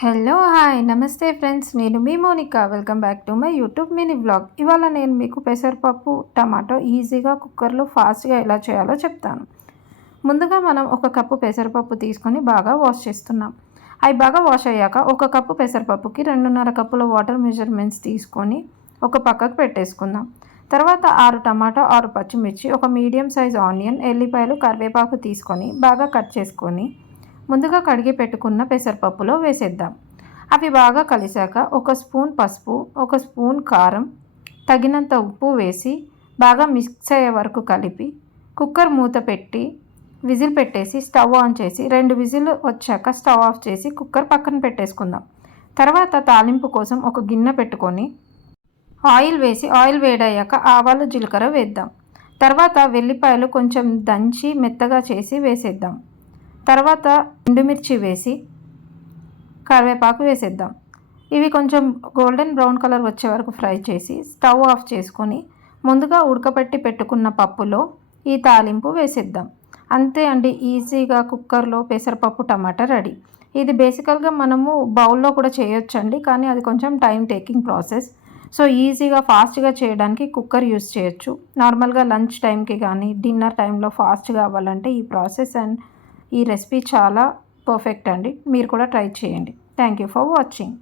Hello hi నమస్తే friends, నేను మీ Monika. Welcome back to my YouTube mini vlog. ఇవాళ నేను మీకు పెసరపప్పు టమాటో ఈజీగా కుక్కర్లో ఫాస్ట్గా ఎలా చేయాలో చెప్తాను. ముందుగా మనం ఒక కప్పు పెసరపప్పు తీసుకొని బాగా వాష్ చేస్తున్నాం. అవి బాగా వాష్ అయ్యాక ఒక కప్పు పెసరపప్పుకి 2.5 కప్పుల వాటర్ మెజర్మెంట్స్ తీసుకొని ఒక పక్కకు పెట్టేసుకుందాం. తర్వాత 6 టమాటో, 6 పచ్చిమిర్చి, ఒక మీడియం సైజ్ ఆనియన్, ఎల్లిపాయలు, కరివేపాకు తీసుకొని బాగా కట్ చేసుకొని ముందుగా కడిగి పెట్టుకున్న పెసరపప్పులో వేసేద్దాం. అవి బాగా కలిసాక ఒక స్పూన్ పసుపు, ఒక స్పూన్ కారం, తగినంత ఉప్పు వేసి బాగా మిక్స్ అయ్యే వరకు కలిపి కుక్కర్ మూత పెట్టి విజిల్ పెట్టేసి స్టవ్ ఆన్ చేసి 2 విజిల్ వచ్చాక స్టవ్ ఆఫ్ చేసి కుక్కర్ పక్కన పెట్టేసుకుందాం. తర్వాత తాలింపు కోసం ఒక గిన్నె పెట్టుకొని ఆయిల్ వేసి ఆయిల్ వేడయ్యాక ఆవాలు, జీలకర్ర వేద్దాం. తర్వాత వెల్లిపాయలు కొంచెం దంచి మెత్తగా చేసి వేసేద్దాం. తర్వాత ఎండుమిర్చి వేసి కరివేపాకు వేసేద్దాం. ఇవి కొంచెం గోల్డెన్ బ్రౌన్ కలర్ వచ్చే వరకు ఫ్రై చేసి స్టవ్ ఆఫ్ చేసుకొని ముందుగా ఉడకబెట్టి పెట్టుకున్న పప్పులో ఈ తాలింపు వేసేద్దాం. అంతే అండి, ఈజీగా కుక్కర్లో పెసరపప్పు టమాటా రెడీ. ఇది బేసికల్గా మనము బౌల్లో కూడా చేయొచ్చండి, కానీ అది కొంచెం టైం టేకింగ్ ప్రాసెస్. సో ఈజీగా ఫాస్ట్గా చేయడానికి కుక్కర్ యూస్ చేయొచ్చు. నార్మల్గా లంచ్ టైంకి కానీ డిన్నర్ టైంలో ఫాస్ట్గా అవ్వాలంటే ఈ ప్రాసెస్ అండ్ ఈ రెసిపీ చాలా పర్ఫెక్ట్ అండి. మీరు కూడా ట్రై చేయండి. Thank you for watching.